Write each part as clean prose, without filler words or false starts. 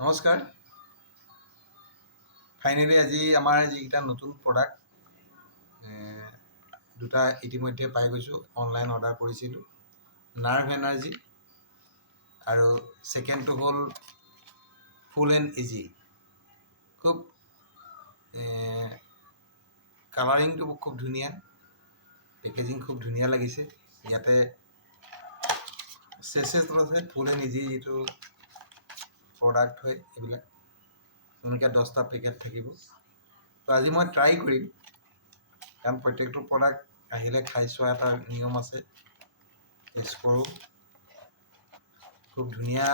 নমস্কাৰ। ফাইনেলি আজি আমাৰ যিকেইটা নতুন প্ৰডাক্ট দুটা ইতিমধ্যে পাই গৈছোঁ। অনলাইন অৰ্ডাৰ কৰিছিলোঁ, নাৰ্ভ এনাৰ্জি আৰু ছেকেণ্ডটো হ'ল ফুল এণ্ড ইজি। খুব কালাৰিংটো খুব ধুনীয়া, পেকেজিং খুব ধুনীয়া লাগিছে। ইয়াতে চেচেছ আছে ফুল এণ্ড ইজি যিটো প্ৰডাক্ট হয়, এইবিলাক এনেকৈ 10টা পেকেট থাকিব। তো আজি মই ট্ৰাই কৰিম, কাৰণ প্ৰত্যেকটো প্ৰডাক্ট আহিলে খাই চোৱা এটা নিয়ম আছে। টেষ্ট কৰোঁ, খুব ধুনীয়া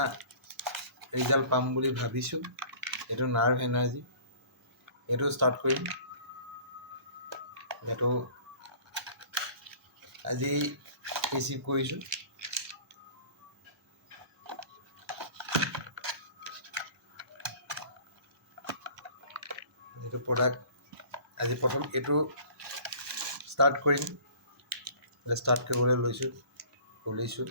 ৰিজাল্ট পাম বুলি ভাবিছোঁ। এইটো নাৰ্ভ এনাৰ্জি, এইটো ষ্টাৰ্ট কৰিম। এইটো আজি ৰিচিভ কৰিছোঁ। এইটো প্ৰডাক্ট আজি প্ৰথম এইটো ষ্টাৰ্ট কৰিম। ষ্টাৰ্ট কৰিবলৈ লৈছোঁ, খুলিছোঁ।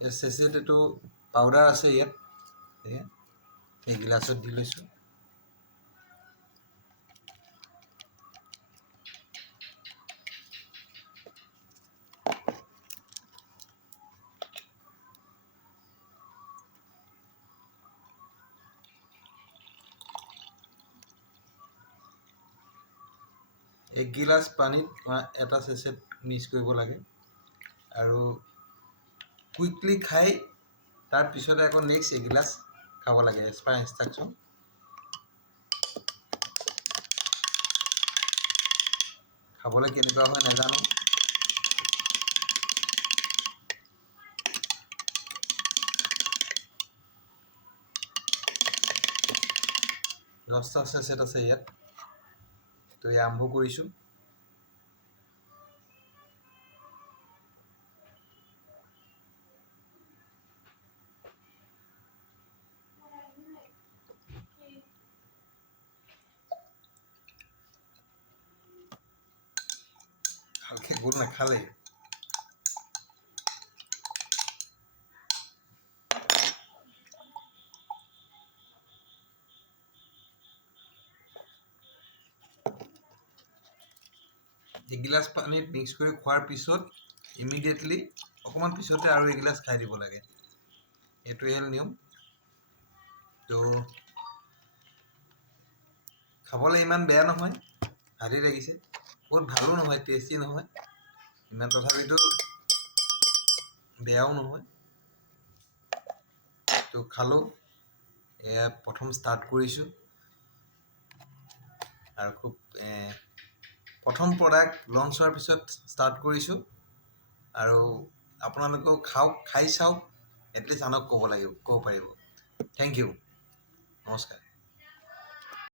চেচেত এইটো পাউডাৰ আছে ইয়াত, এই গিলাচত দি লৈছোঁ। এক গিলাচ পানীত এটা চেচেট মিক্স কৰিব লাগে আৰু কুইকলি খাই তাৰপিছতে আকৌ নেক্সট এগিলাচ খাব লাগে, এজ পাৰ ইনষ্ট্ৰাকশ্যন। খাবলৈ কেনেকুৱা হয় নাজানো। দহটা চেচেট আছে ইয়াত, তো এই আৰম্ভ কৰিছোঁ। ভালকৈ গোল নাখালে। এগিলাচ পানীত মিক্স কৰি খোৱাৰ পিছত ইমিডিয়েটলি অকণমান পিছতে আৰু এগিলাচ খাই দিব লাগে। এইটোৱে হ'ল নিয়ম। তো খাবলৈ ইমান বেয়া নহয়, ভালেই লাগিছে। বহুত ভালো নহয়, টেষ্টি নহয় ইমান, তথাপিতো বেয়াও নহয়। তো খালোঁ, এয়া প্ৰথম ষ্টাৰ্ট কৰিছোঁ আৰু খুব প্ৰথম প্ৰডাক্ট লঞ্চ হোৱাৰ পিছত ষ্টাৰ্ট কৰিছোঁ। আৰু আপোনালোকেও খাওক, খাই চাওক, এটলিষ্ট আনক ক'ব পাৰিব। থেংক ইউ, নমস্কাৰ।